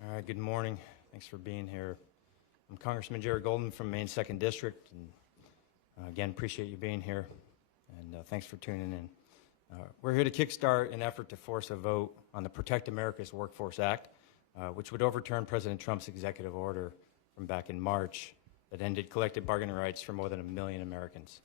All right, good morning. Thanks for being here. I'm Congressman Jerry Golden from Maine 2nd District, and again, appreciate you being here, and thanks for tuning in. We're here to kickstart an effort to force a vote on the Protect America's Workforce Act, which would overturn President Trump's executive order from back in March that ended collective bargaining rights for more than 1 million Americans.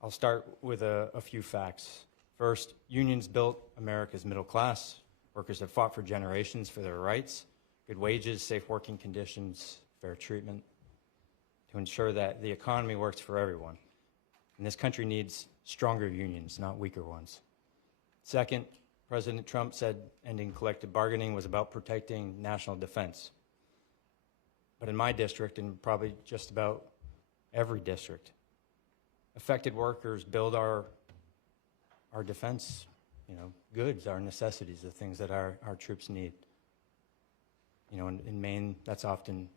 I'll start with a few facts. First, unions built America's middle class. Workers have fought for generations for their rights, good wages, safe working conditions, fair treatment, to ensure that the economy works for everyone. And this country needs stronger unions, not weaker ones. Second, President Trump said ending collective bargaining was about protecting national defense. But in my district, and probably just about every district, affected workers build our defense goods, our necessities, the things that our troops need. In Maine, that's often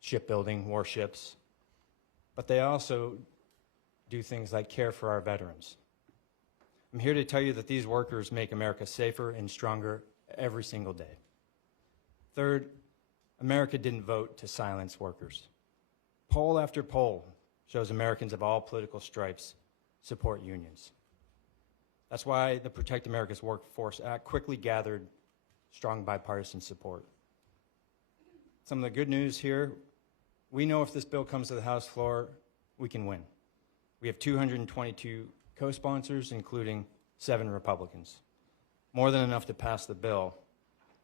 shipbuilding, warships, but they also do things like care for our veterans. I'm here to tell you that these workers make America safer and stronger every single day. Third, America didn't vote to silence workers. Poll after poll shows Americans of all political stripes support unions. That's why the Protect America's Workforce Act quickly gathered strong bipartisan support. Some of the good news here, we know if this bill comes to the House floor, we can win. We have 222 co-sponsors, including 7 Republicans. More than enough to pass the bill,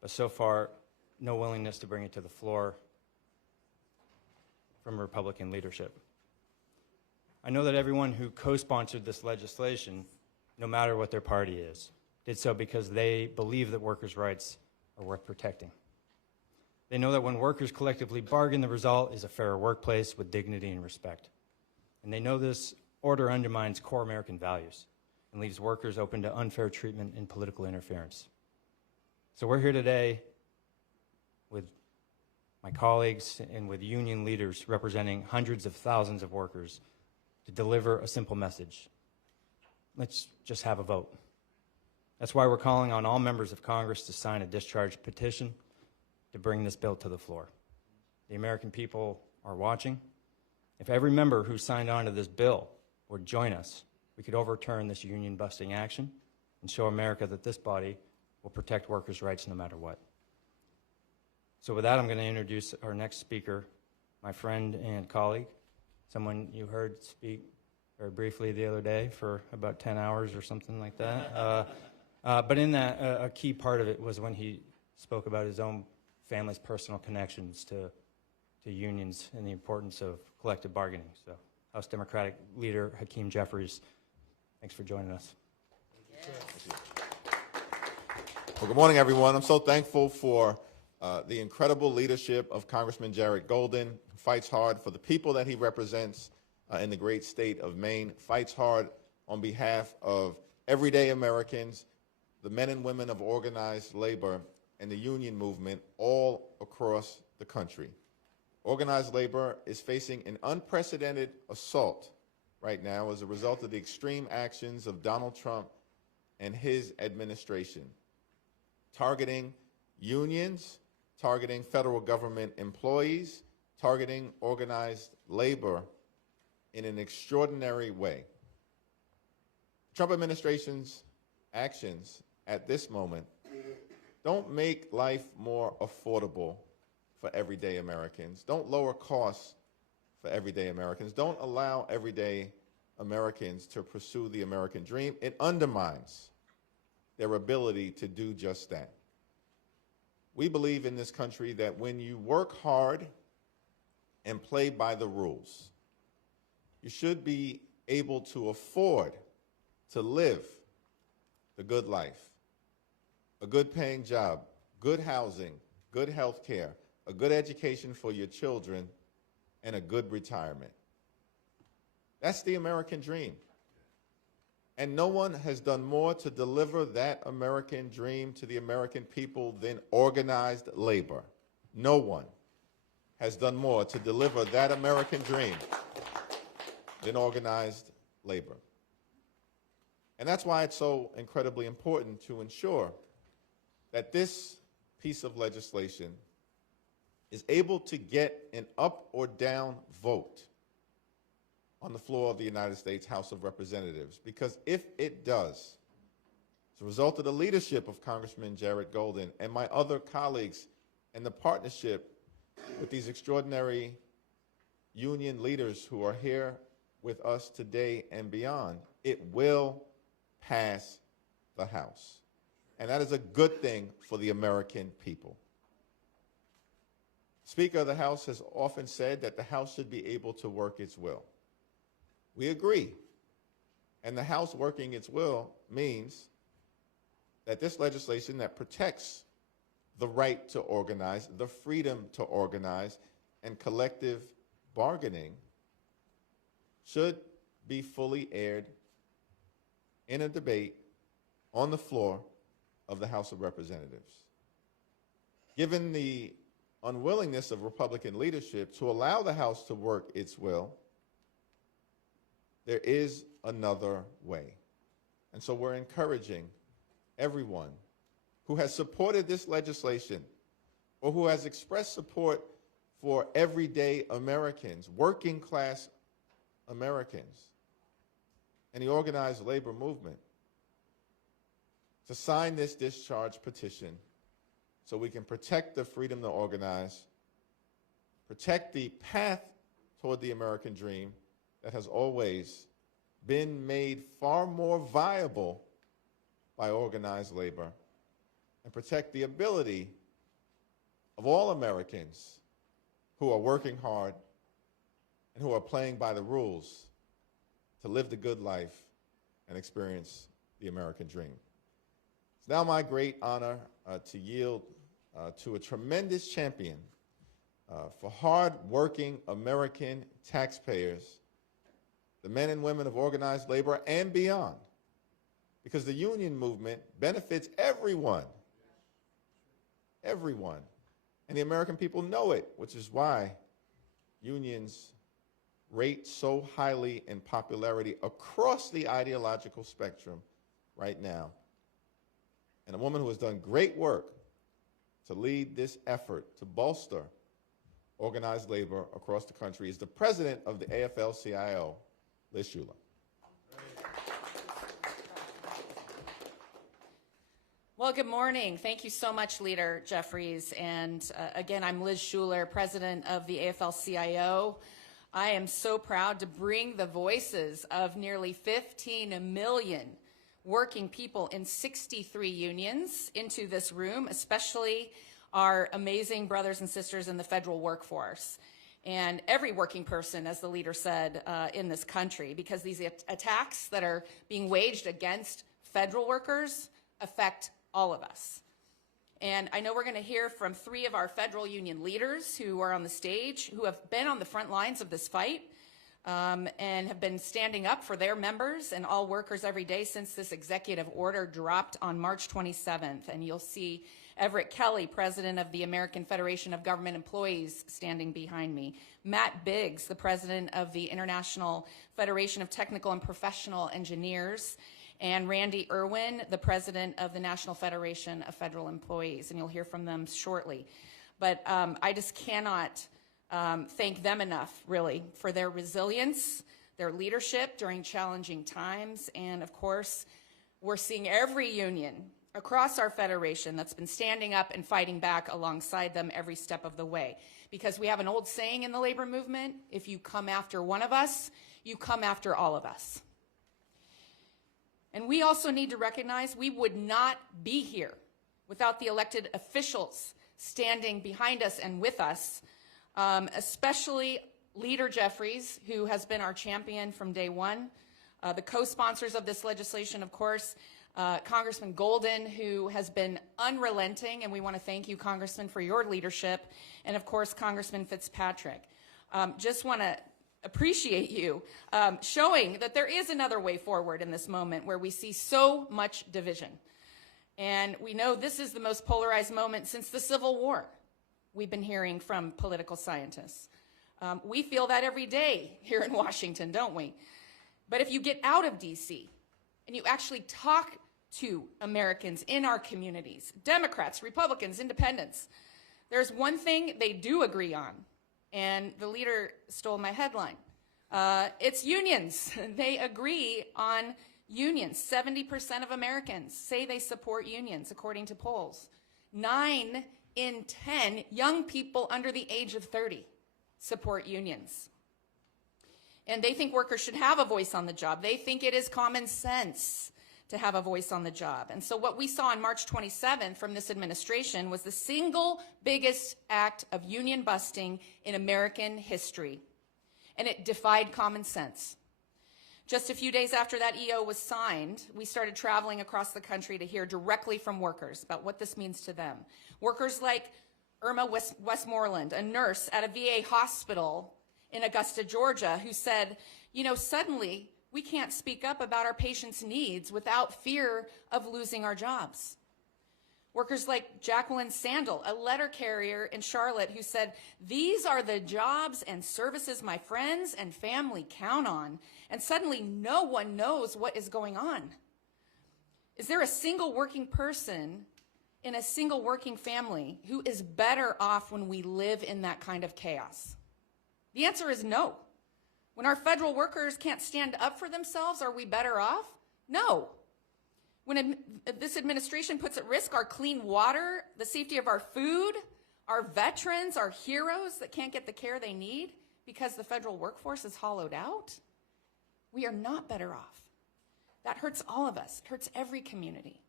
but so far, no willingness to bring it to the floor from Republican leadership. I know that everyone who co-sponsored this legislation, no matter what their party is, did so because they believe that workers' rights are worth protecting. They know that when workers collectively bargain, the result is a fairer workplace with dignity and respect. And they know this order undermines core American values and leaves workers open to unfair treatment and political interference. So we're here today with my colleagues and with union leaders representing hundreds of thousands of workers to deliver a simple message. Let's just have a vote. That's why we're calling on all members of Congress to sign a discharge petition to bring this bill to the floor. The American people are watching. If every member who signed on to this bill would join us, we could overturn this union-busting action and show America that this body will protect workers' rights no matter what. So with that, I'm going to introduce our next speaker, my friend and colleague, someone you heard speak very briefly the other day for about 10 hours or something like that. But in that, a key part of it was when he spoke about his own family's personal connections to unions and the importance of collective bargaining. So, House Democratic Leader Hakeem Jeffries, thanks for joining us. Well, good morning, everyone. I'm so thankful for the incredible leadership of Congressman Jared Golden, who fights hard for the people that he represents in the great state of Maine, fights hard on behalf of everyday Americans, the men and women of organized labor, and the union movement all across the country. Organized labor is facing an unprecedented assault right now as a result of the extreme actions of Donald Trump and his administration, targeting unions, targeting federal government employees, targeting organized labor in an extraordinary way. Trump administration's actions at this moment don't make life more affordable for everyday Americans. Don't lower costs for everyday Americans. Don't allow everyday Americans to pursue the American dream. It undermines their ability to do just that. We believe in this country that when you work hard and play by the rules, you should be able to afford to live the good life, a good paying job, good housing, good health care, a good education for your children, and a good retirement. That's the American dream. And no one has done more to deliver that American dream to the American people than organized labor. No one has done more to deliver that American dream than organized labor. And that's why it's so incredibly important to ensure that this piece of legislation is able to get an up or down vote on the floor of the United States House of Representatives. Because if it does, as a result of the leadership of Congressman Jared Golden and my other colleagues and the partnership with these extraordinary union leaders who are here with us today and beyond, it will pass the House. And that is a good thing for the American people. Speaker of the House has often said that the House should be able to work its will. We agree. And the House working its will means that this legislation that protects the right to organize, the freedom to organize, and collective bargaining should be fully aired in a debate on the floor of the House of Representatives. Given the unwillingness of Republican leadership to allow the House to work its will, there is another way. And so we're encouraging everyone who has supported this legislation or who has expressed support for everyday Americans, working class Americans, and the organized labor movement to sign this discharge petition so we can protect the freedom to organize, protect the path toward the American dream that has always been made far more viable by organized labor, and protect the ability of all Americans who are working hard and who are playing by the rules to live the good life and experience the American dream. It's now my great honor to yield to a tremendous champion for hard-working American taxpayers, the men and women of organized labor and beyond, because the union movement benefits everyone. Everyone. And the American people know it, which is why unions rate so highly in popularity across the ideological spectrum right now. And a woman who has done great work to lead this effort to bolster organized labor across the country is the president of the AFL-CIO, Liz Shuler. Well, good morning. Thank you so much, Leader Jeffries. And again, I'm Liz Shuler, president of the AFL-CIO. I am so proud to bring the voices of nearly 15 million working people in 63 unions into this room, especially our amazing brothers and sisters in the federal workforce. And every working person, as the leader said, in this country, because these attacks that are being waged against federal workers affect all of us. And I know we're going to hear from 3 of our federal union leaders who are on the stage, who have been on the front lines of this fight and have been standing up for their members and all workers every day since this executive order dropped on March 27th. And you'll see Everett Kelly, president of the American Federation of Government Employees, standing behind me. Matt Biggs, the president of the International Federation of Technical and Professional Engineers, and Randy Irwin, the president of the National Federation of Federal Employees, and you'll hear from them shortly. But I just cannot thank them enough, really, for their resilience, their leadership during challenging times, and of course, we're seeing every union across our federation that's been standing up and fighting back alongside them every step of the way. Because we have an old saying in the labor movement, if you come after one of us, you come after all of us. And we also need to recognize we would not be here without the elected officials standing behind us and with us, especially Leader Jeffries, who has been our champion from day one, the co-sponsors of this legislation, of course, Congressman Golden, who has been unrelenting, and we want to thank you, Congressman, for your leadership, and of course, Congressman Fitzpatrick. Just want to appreciate you showing that there is another way forward in this moment where we see so much division. And we know this is the most polarized moment since the Civil War, we've been hearing from political scientists. We feel that every day here in Washington, don't we? But if you get out of D.C. and you actually talk to Americans in our communities, Democrats, Republicans, Independents, there's one thing they do agree on, and the leader stole my headline. It's unions. They agree on unions. 70% of Americans say they support unions, according to polls. 9 in 10 young people under the age of 30 support unions. And they think workers should have a voice on the job. They think it is common sense to have a voice on the job. And so what we saw on March 27th from this administration was the single biggest act of union busting in American history. And it defied common sense. Just a few days after that EO was signed, we started traveling across the country to hear directly from workers about what this means to them. Workers like Irma Westmoreland, a nurse at a VA hospital in Augusta, Georgia, who said, you know, suddenly we can't speak up about our patients' needs without fear of losing our jobs. Workers like Jacqueline Sandel, a letter carrier in Charlotte, who said, these are the jobs and services my friends and family count on, and suddenly no one knows what is going on. Is there a single working person in a single working family who is better off when we live in that kind of chaos? The answer is no. When our federal workers can't stand up for themselves, are we better off? No. When this administration puts at risk our clean water, the safety of our food, our veterans, our heroes that can't get the care they need because the federal workforce is hollowed out, we are not better off. That hurts all of us. It hurts every community.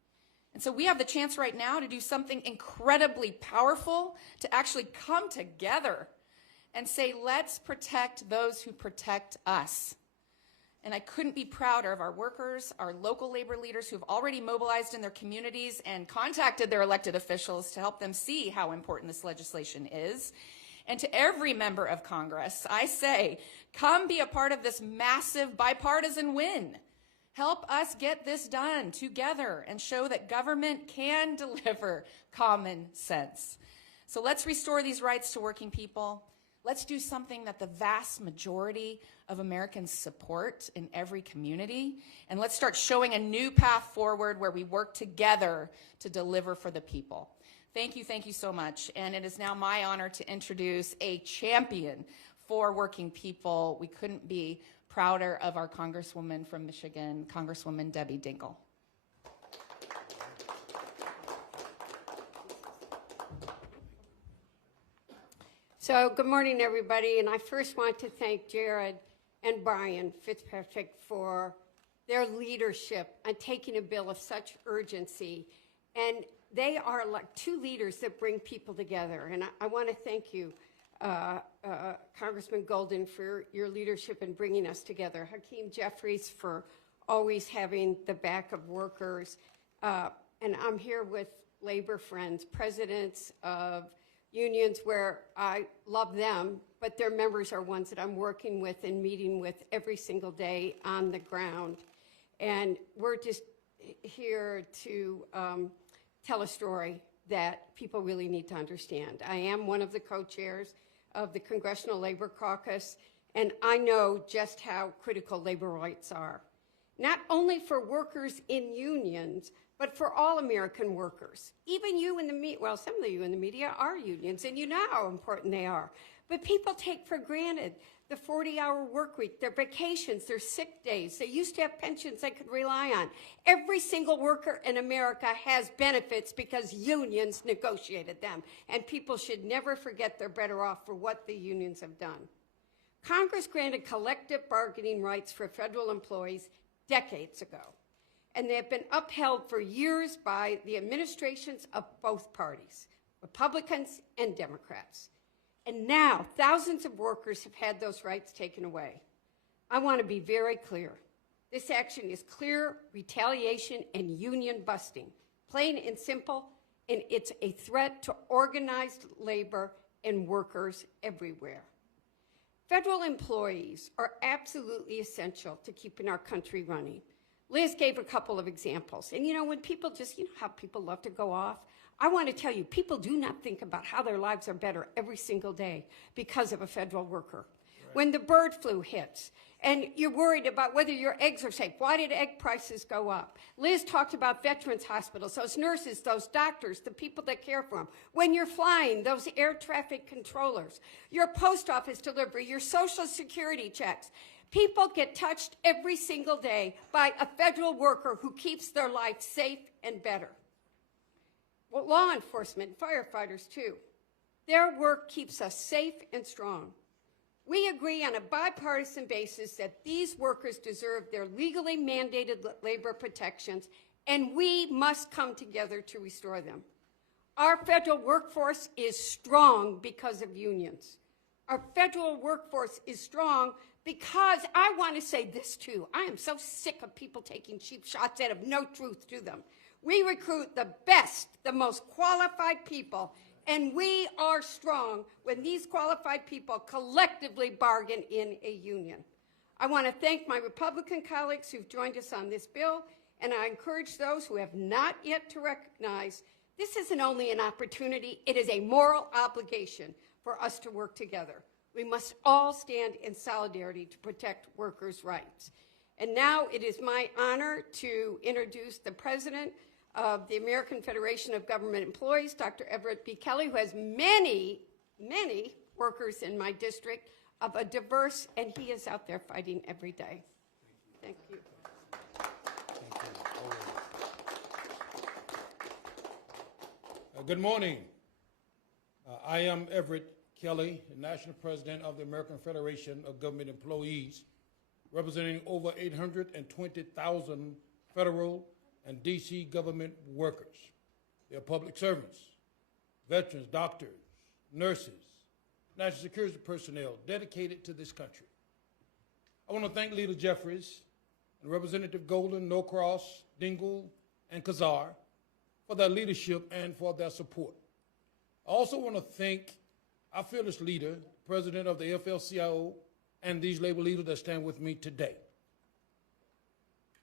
And so we have the chance right now to do something incredibly powerful, to actually come together and say, let's protect those who protect us. And I couldn't be prouder of our workers, our local labor leaders who've already mobilized in their communities and contacted their elected officials to help them see how important this legislation is. And to every member of Congress, I say, come be a part of this massive bipartisan win. Help us get this done together and show that government can deliver common sense. So let's restore these rights to working people. Let's do something that the vast majority of Americans support in every community. And let's start showing a new path forward where we work together to deliver for the people. Thank you so much. And it is now my honor to introduce a champion for working people. We couldn't be prouder of our Congresswoman from Michigan, Congresswoman Debbie Dingell. So good morning, everybody. And I first want to thank Jared and Brian Fitzpatrick for their leadership on taking a bill of such urgency. And they are like two leaders that bring people together. And I want to thank you, Congressman Golden, for your leadership in bringing us together. Hakeem Jeffries for always having the back of workers. And I'm here with labor friends, presidents of unions where I love them, but their members are ones that I'm working with and meeting with every single day on the ground. And we're just here to tell a story that people really need to understand. I am one of the co-chairs of the Congressional Labor Caucus, and I know just how critical labor rights are, not only for workers in unions, but for all American workers. Even you in the media, well, some of you in the media are unions, and you know how important they are. But people take for granted the 40-hour work week, their vacations, their sick days. They used to have pensions they could rely on. Every single worker in America has benefits because unions negotiated them, and people should never forget they're better off for what the unions have done. Congress granted collective bargaining rights for federal employees decades ago, and they have been upheld for years by the administrations of both parties, Republicans and Democrats. And now thousands of workers have had those rights taken away. I want to be very clear. This action is clear retaliation and union busting, plain and simple, and it's a threat to organized labor and workers everywhere. Federal employees are absolutely essential to keeping our country running. Liz gave a couple of examples. And you know, when people just, you know how people love to go off I want to tell you, people do not think about how their lives are better every single day because of a federal worker. Right. When the bird flu hits, and you're worried about whether your eggs are safe. Why did egg prices go up? Liz talked about veterans hospitals, those nurses, those doctors, the people that care for them. When you're flying, those air traffic controllers, your post office delivery, your Social Security checks. People get touched every single day by a federal worker who keeps their life safe and better. Well, law enforcement, firefighters too. Their work keeps us safe and strong. We agree on a bipartisan basis that these workers deserve their legally mandated labor protections, and we must come together to restore them. Our federal workforce is strong because of unions. Our federal workforce is strong because I want to say this too. I am so sick of people taking cheap shots that have no truth to them. We recruit the best, the most qualified people, and we are strong when these qualified people collectively bargain in a union. I want to thank my Republican colleagues who've joined us on this bill, and I encourage those who have not yet to recognize this isn't only an opportunity, it is a moral obligation for us to work together. We must all stand in solidarity to protect workers' rights. And now it is my honor to introduce the President of the American Federation of Government Employees, Dr. Everett B. Kelly, who has many, many workers in my district of a diverse, and he is out there fighting every day. Thank you. Good morning. I am Everett Kelly, the National President of the American Federation of Government Employees, representing over 820,000 federal and D.C. government workers. They are public servants, veterans, doctors, nurses, national security personnel dedicated to this country. I want to thank Leader Jeffries and Representative Golden, Norcross, Dingell, and Kazar for their leadership and for their support. I also want to thank our fearless leader, President of the AFL-CIO, and these labor leaders that stand with me today.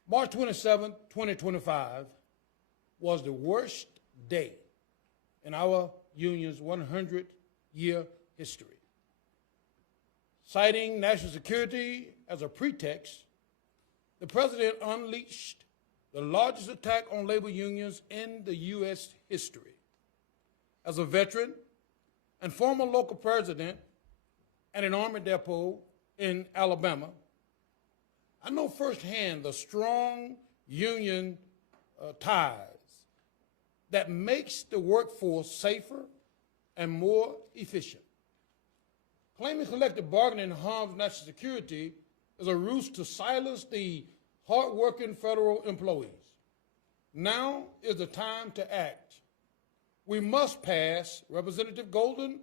March 27, 2025 was the worst day in our union's 100-year history. Citing national security as a pretext, the president unleashed the largest attack on labor unions in the U.S. history. As a veteran and former local president at an Army depot in Alabama, I know firsthand the strong union ties that makes the workforce safer and more efficient. Claiming collective bargaining harms national security is a ruse to silence the hard-working federal employees. Now is the time to act. We must pass Representative Golden's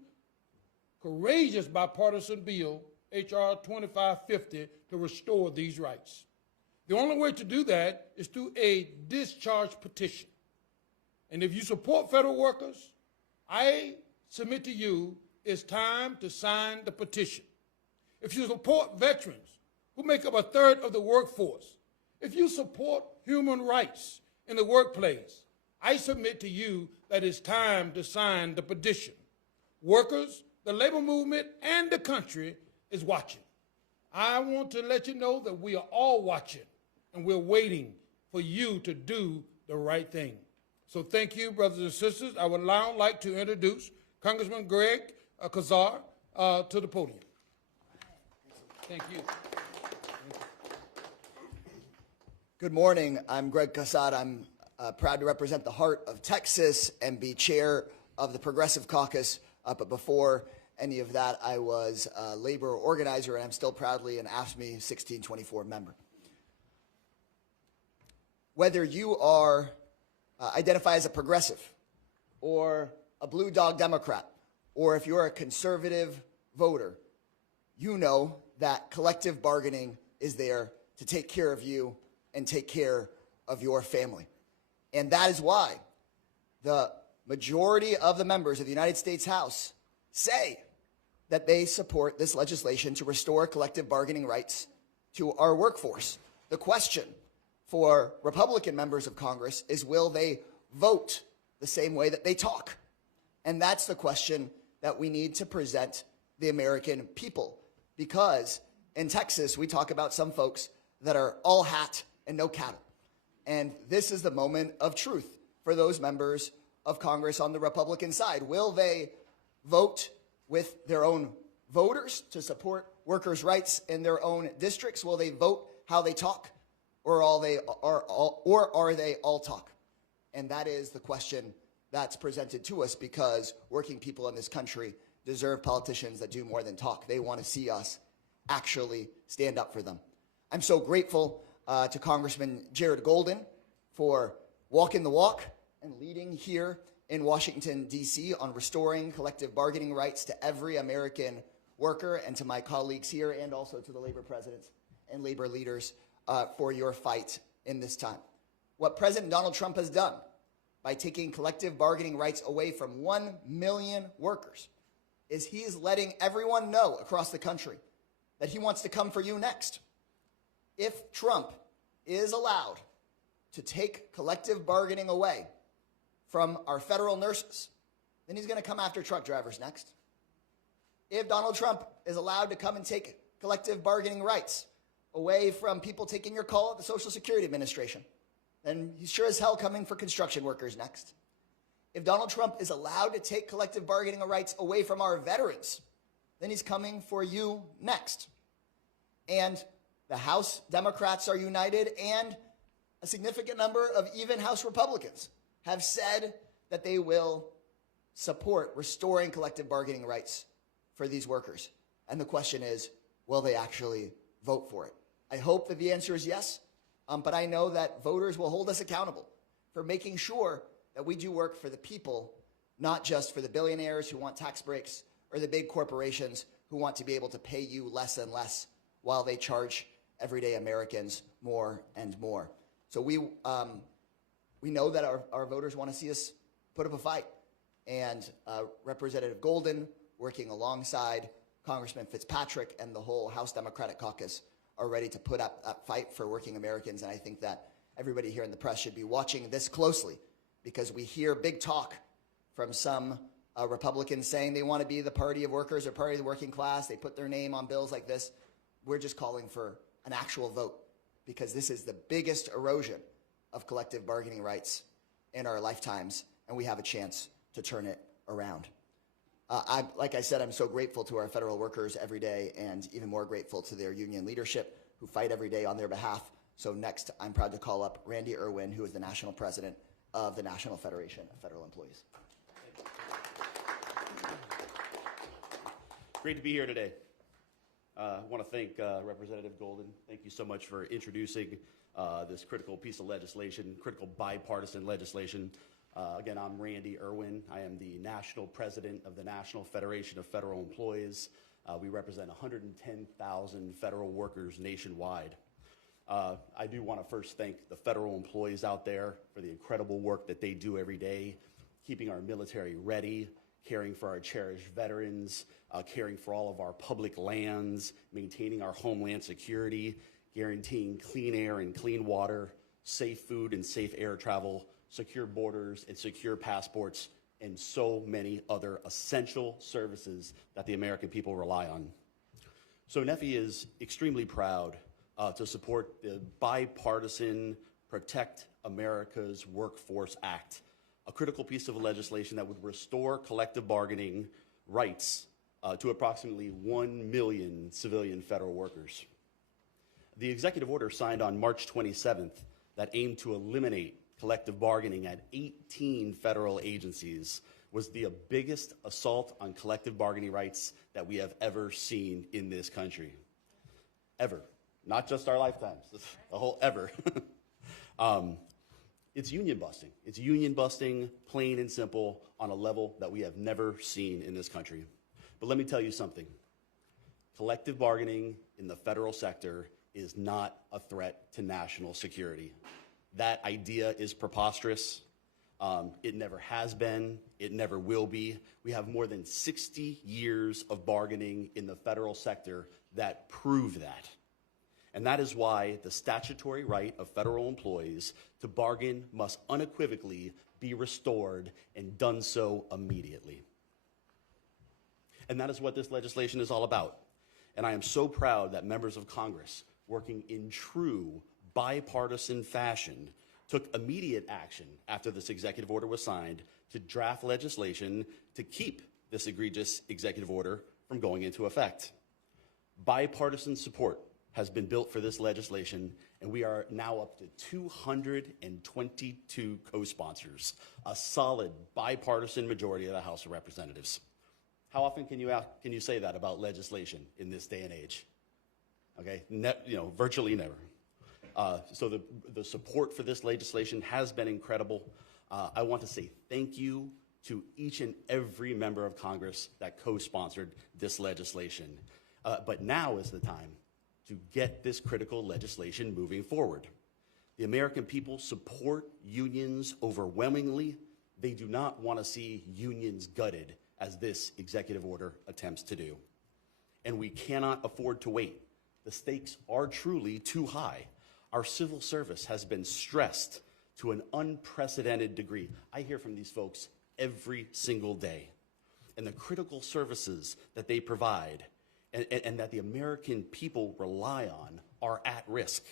courageous bipartisan bill, H.R. 2550, to restore these rights. The only way to do that is through a discharge petition. And if you support federal workers, I submit to you it's time to sign the petition. If you support veterans, who make up a third of the workforce, if you support human rights in the workplace, I submit to you that it's time to sign the petition. Workers, the labor movement, and the country is watching. I want to let you know that we are all watching, and we're waiting for you to do the right thing. So thank you, brothers and sisters. I would now like to introduce Congressman Greg Kazar to the podium. Thank you. Good morning. I'm Greg Kazar. I'm proud to represent the heart of Texas and be chair of the Progressive Caucus. But before any of that, I was a labor organizer, and I'm still proudly an AFSCME 1624 member. Whether you are identify as a progressive or a blue dog Democrat, or if you're a conservative voter, you know that collective bargaining is there to take care of you and take care of your family. And that is why the majority of the members of the United States House say that they support this legislation to restore collective bargaining rights to our workforce. The question for Republican members of Congress is, will they vote the same way that they talk? And that's the question that we need to present the American people. Because in Texas, we talk about some folks that are all hat and no cattle. And this is the moment of truth for those members of Congress on the Republican side. Will they vote with their own voters to support workers' rights in their own districts? Will they vote how they talk, or are they all talk? And that is the question that's presented to us, because working people in this country deserve politicians that do more than talk. They want to see us actually stand up for them. I'm so grateful to Congressman Jared Golden for walking the walk and leading here in Washington, D.C. on restoring collective bargaining rights to every American worker, and to my colleagues here, and also to the labor presidents and labor leaders for your fight in this time. What President Donald Trump has done by taking collective bargaining rights away from 1 million workers is he is letting everyone know across the country that he wants to come for you next. If Trump is allowed to take collective bargaining away from our federal nurses, then he's going to come after truck drivers next. If Donald Trump is allowed to come and take collective bargaining rights away from people taking your call at the Social Security Administration, then he's sure as hell coming for construction workers next. If Donald Trump is allowed to take collective bargaining rights away from our veterans, then he's coming for you next. And the House Democrats are united, and a significant number of even House Republicans have said that they will support restoring collective bargaining rights for these workers. And the question is, will they actually vote for it? I hope that the answer is yes, but I know that voters will hold us accountable for making sure that we do work for the people, not just for the billionaires who want tax breaks or the big corporations who want to be able to pay you less and less while they charge everyday Americans more and more. So we know that our voters want to see us put up a fight. And Representative Golden, working alongside Congressman Fitzpatrick and the whole House Democratic Caucus, are ready to put up that fight for working Americans. And I think that everybody here in the press should be watching this closely, because we hear big talk from some Republicans saying they want to be the party of workers or party of the working class. They put their name on bills like this. We're just calling for an actual vote, because this is the biggest erosion of collective bargaining rights in our lifetimes, and we have a chance to turn it around. Like I said, I'm so grateful to our federal workers every day, and even more grateful to their union leadership who fight every day on their behalf. So next, I'm proud to call up Randy Irwin, who is the national president of the National Federation of Federal Employees. Great to be here today. I want to thank Representative Golden. Thank you so much for introducing this critical piece of legislation, critical bipartisan legislation. Again, I'm Randy Irwin. I am the national president of the National Federation of Federal Employees. We represent 110,000 federal workers nationwide. I do want to first thank the federal employees out there for the incredible work that they do every day, keeping our military ready, caring for our cherished veterans, caring for all of our public lands, maintaining our homeland security, guaranteeing clean air and clean water, safe food and safe air travel, secure borders and secure passports, and so many other essential services that the American people rely on. So NEFI is extremely proud to support the bipartisan Protect America's Workforce Act, a critical piece of legislation that would restore collective bargaining rights to approximately 1 million civilian federal workers. The executive order signed on March 27th that aimed to eliminate collective bargaining at 18 federal agencies was the biggest assault on collective bargaining rights that we have ever seen in this country. Ever. Not just our lifetimes, the whole ever. It's union busting. It's union busting, plain and simple, on a level that we have never seen in this country. But let me tell you something. Collective bargaining in the federal sector is not a threat to national security. That idea is preposterous. It never has been. It never will be. We have more than 60 years of bargaining in the federal sector that prove that. And that is why the statutory right of federal employees to bargain must unequivocally be restored, and done so immediately. And that is what this legislation is all about. And I am so proud that members of Congress, working in true bipartisan fashion, took immediate action after this executive order was signed to draft legislation to keep this egregious executive order from going into effect. Bipartisan support has been built for this legislation, and we are now up to 222 co-sponsors, a solid bipartisan majority of the House of Representatives. How often can you say that about legislation in this day and age? Okay, virtually never. So the support for this legislation has been incredible. I want to say thank you to each and every member of Congress that co-sponsored this legislation. But now is the time to get this critical legislation moving forward. The American people support unions overwhelmingly. They do not want to see unions gutted, as this executive order attempts to do. And we cannot afford to wait. The stakes are truly too high. Our civil service has been stressed to an unprecedented degree. I hear from these folks every single day. And the critical services that they provide and that the American people rely on are at risk.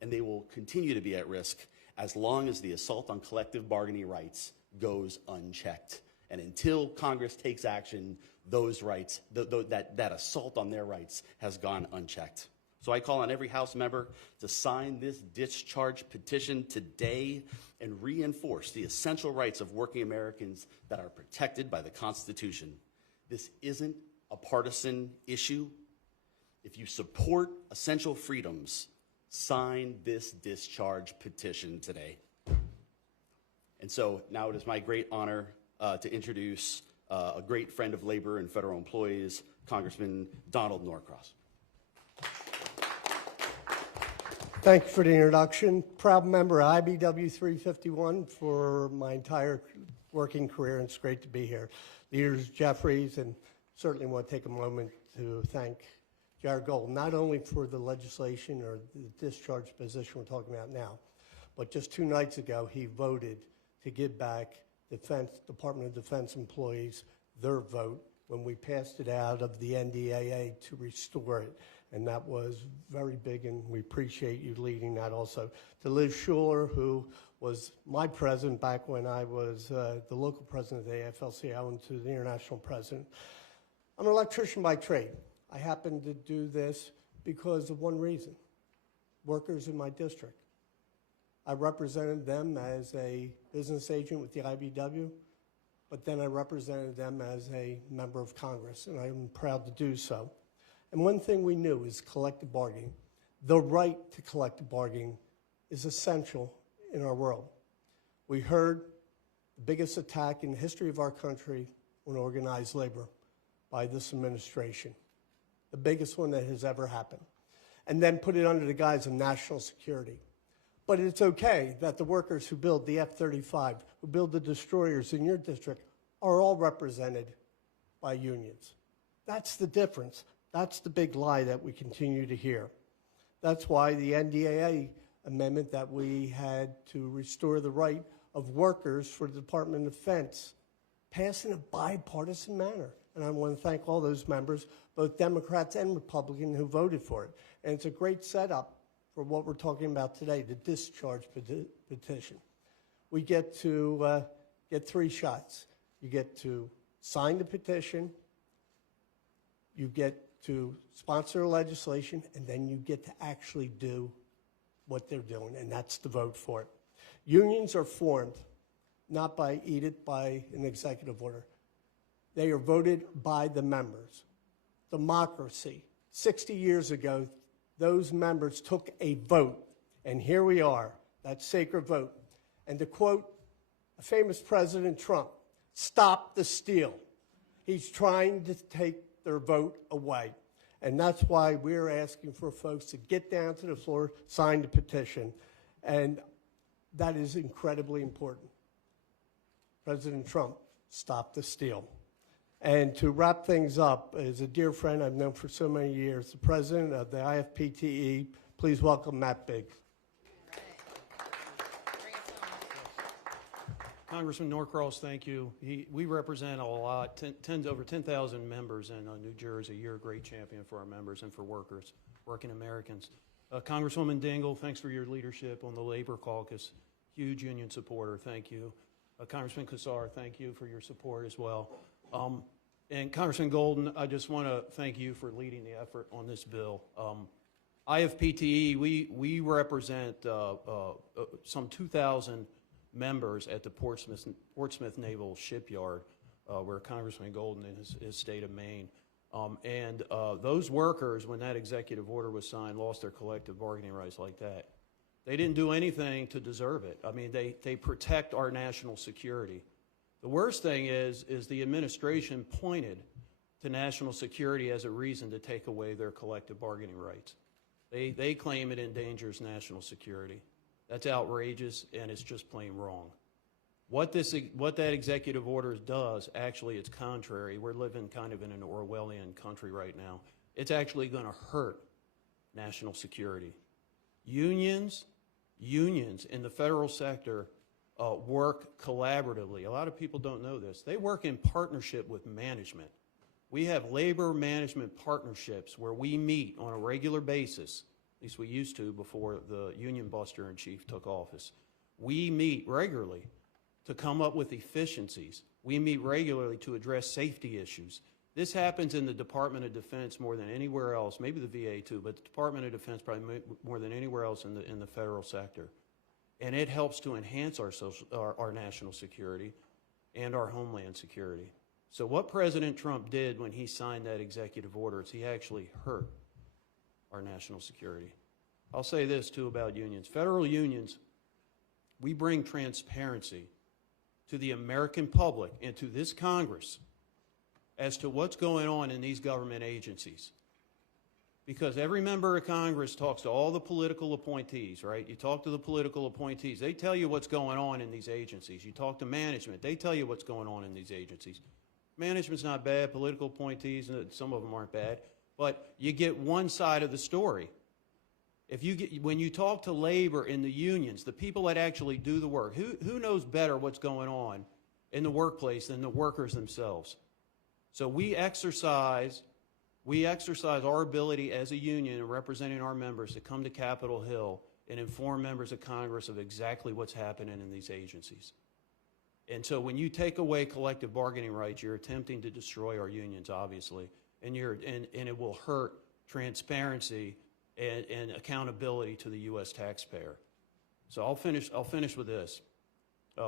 And they will continue to be at risk as long as the assault on collective bargaining rights goes unchecked. And until Congress takes action, those rights, that assault on their rights has gone unchecked. So I call on every House member to sign this discharge petition today and reinforce the essential rights of working Americans that are protected by the Constitution. This isn't a partisan issue. If you support essential freedoms, sign this discharge petition today. And so now it is my great honor to introduce a great friend of labor and federal employees, Congressman Donald Norcross. Thank you for the introduction. Proud member of IBW 351 for my entire working career, and it's great to be here. Leaders Jeffries, and certainly want to take a moment to thank Jared Golden, not only for the legislation or the discharge position we're talking about now, but just 2 nights ago he voted to give back Department of Defense employees their vote when we passed it out of the NDAA to restore it. And that was very big, and we appreciate you leading that also. To Liz Schuler, who was my president back when I was the local president of the AFL-CIO, and to the international president. I'm an electrician by trade. I happen to do this because of one reason: workers in my district. I represented them as a business agent with the IBW, but then I represented them as a member of Congress, and I'm proud to do so. And one thing we knew is collective bargaining. The right to collective bargaining is essential in our world. We heard the biggest attack in the history of our country on organized labor by this administration, the biggest one that has ever happened, and then put it under the guise of national security. But it's okay that the workers who build the F-35, who build the destroyers in your district, are all represented by unions. That's the difference. That's the big lie that we continue to hear. That's why the NDAA amendment that we had to restore the right of workers for the Department of Defense passed in a bipartisan manner. And I want to thank all those members, both Democrats and Republicans, who voted for it. And it's a great setup for what we're talking about today, the discharge petition. We get to get 3 shots. You get to sign the petition, you get to sponsor legislation, and then you get to actually do what they're doing, and that's to vote for it. Unions are formed not by edict, by an executive order. They are voted by the members. Democracy. 60 years ago, those members took a vote, and here we are, that sacred vote. And to quote a famous President Trump, stop the steal. He's trying to take their vote away. And that's why we're asking for folks to get down to the floor, sign the petition. And that is incredibly important. President Trump, stop the steal. And to wrap things up, as a dear friend I've known for so many years, the president of the IFPTE, please welcome Matt Biggs. Congressman Norcross, thank you. We represent a lot, over 10,000 members in New Jersey. You're a great champion for our members and for workers, working Americans. Congresswoman Dingell, thanks for your leadership on the Labor Caucus. Huge union supporter, thank you. Congressman Kassar, thank you for your support as well. And Congressman Golden, I just want to thank you for leading the effort on this bill. IFPTE, we represent some 2,000 members at the Portsmouth Naval Shipyard, where Congressman Golden in his state of Maine. And those workers, when that executive order was signed, lost their collective bargaining rights like that. They didn't do anything to deserve it. I mean, they protect our national security. The worst thing is the administration pointed to national security as a reason to take away their collective bargaining rights. They claim it endangers national security. That's outrageous, and it's just plain wrong. What that executive order does, actually, it's contrary. We're living kind of in an Orwellian country right now. It's actually going to hurt national security. Unions in the federal sector work collaboratively. A lot of people don't know this. They work in partnership with management. We have labor management partnerships where we meet on a regular basis, at least we used to before the union buster in chief took office. We meet regularly to come up with efficiencies. We meet regularly to address safety issues. This happens in the Department of Defense more than anywhere else, maybe the VA too, but the Department of Defense probably more than anywhere else in the federal sector. And it helps to enhance our national security and our homeland security. So what President Trump did when he signed that executive order is he actually hurt our national security. I'll say this too about unions. Federal unions, we bring transparency to the American public and to this Congress as to what's going on in these government agencies. Because every member of Congress talks to all the political appointees, right? You talk to the political appointees. They tell you what's going on in these agencies. You talk to management. They tell you what's going on in these agencies. Management's not bad. Political appointees, some of them aren't bad. But you get one side of the story. When you talk to labor in the unions, the people that actually do the work, who knows better what's going on in the workplace than the workers themselves? So we exercise our ability as a union and representing our members to come to Capitol Hill and inform members of Congress of exactly what's happening in these agencies. And so when you take away collective bargaining rights, you're attempting to destroy our unions, obviously, and it will hurt transparency and accountability to the U.S. taxpayer. So I'll finish with this.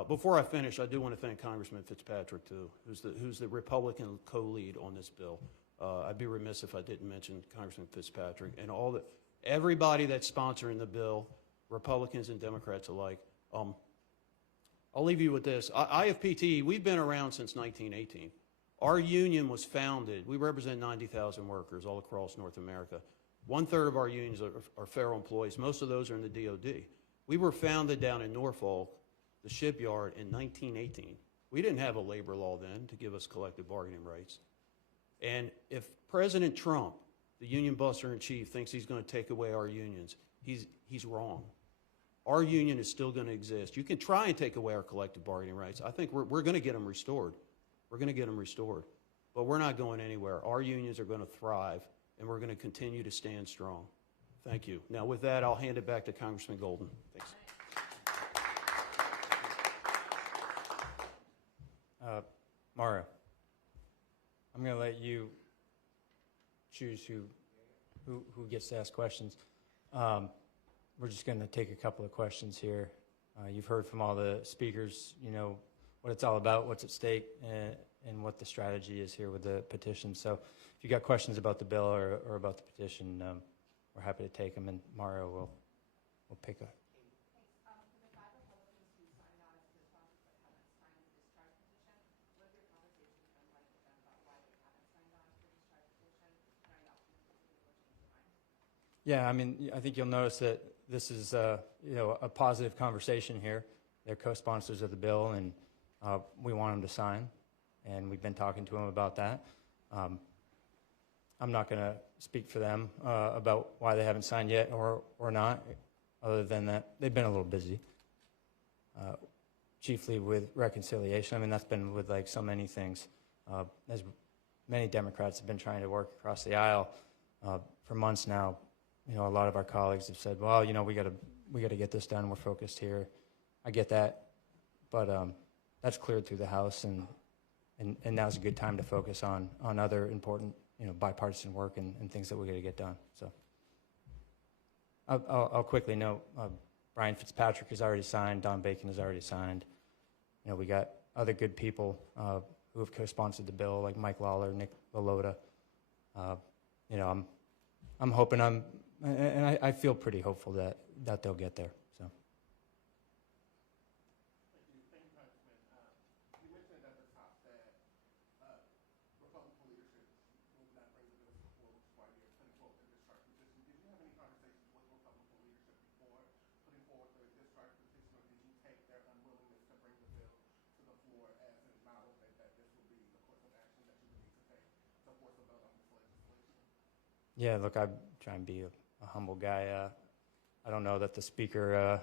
Before I finish, I do want to thank Congressman Fitzpatrick too, who's the Republican co-lead on this bill. I'd be remiss if I didn't mention Congressman Fitzpatrick and everybody that's sponsoring the bill, Republicans and Democrats alike. I'll leave you with this. IFPTE, we've been around since 1918. Our union was founded, we represent 90,000 workers all across North America. 1/3 of our unions are federal employees. Most of those are in the DOD. We were founded down in Norfolk, the shipyard, in 1918. We didn't have a labor law then to give us collective bargaining rights. And if President Trump, the union buster in chief, thinks he's going to take away our unions, he's wrong. Our union is still going to exist. You can try and take away our collective bargaining rights. I think we're going to get them restored. We're going to get them restored. But we're not going anywhere. Our unions are going to thrive, and we're going to continue to stand strong. Thank you. Now, with that, I'll hand it back to Congressman Golden. Thanks. Mario, I'm going to let you choose who gets to ask questions. We're just going to take a couple of questions here. You've heard from all the speakers, you know, what it's all about, what's at stake, and what the strategy is here with the petition. So if you got questions about the bill or about the petition, we're happy to take them, and Mario will pick up. Yeah, I mean, I think you'll notice that this is, a positive conversation here. They're co-sponsors of the bill, and we want them to sign, and we've been talking to them about that. I'm not going to speak for them about why they haven't signed yet or not, other than that they've been a little busy. chiefly with reconciliation. I mean, that's been with like so many things. As many Democrats have been trying to work across the aisle for months now. You know, a lot of our colleagues have said, well, you know, we got to get this done. We're focused here. I get that, but that's cleared through the House, and now's a good time to focus on other important, you know, bipartisan work and things that we got to get done. So I'll quickly note, Brian Fitzpatrick has already signed. Don Bacon has already signed. You know, we got other good people who have co-sponsored the bill, like Mike Lawler, Nick Lalota. You know, I'm hoping and I feel pretty hopeful that they'll get there. So. Yeah, look, I try and be a humble guy. I don't know that the speaker,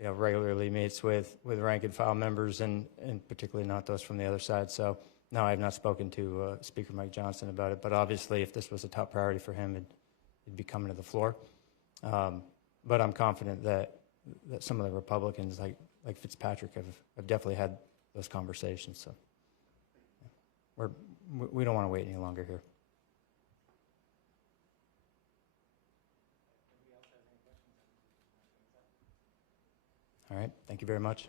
you know, regularly meets with rank and file members, and particularly not those from the other side. So, no, I have not spoken to Speaker Mike Johnson about it. But obviously, if this was a top priority for him, it'd be coming to the floor. But I'm confident that some of the Republicans, like Fitzpatrick, have definitely had those conversations. So, yeah. We don't want to wait any longer here. All right, thank you very much.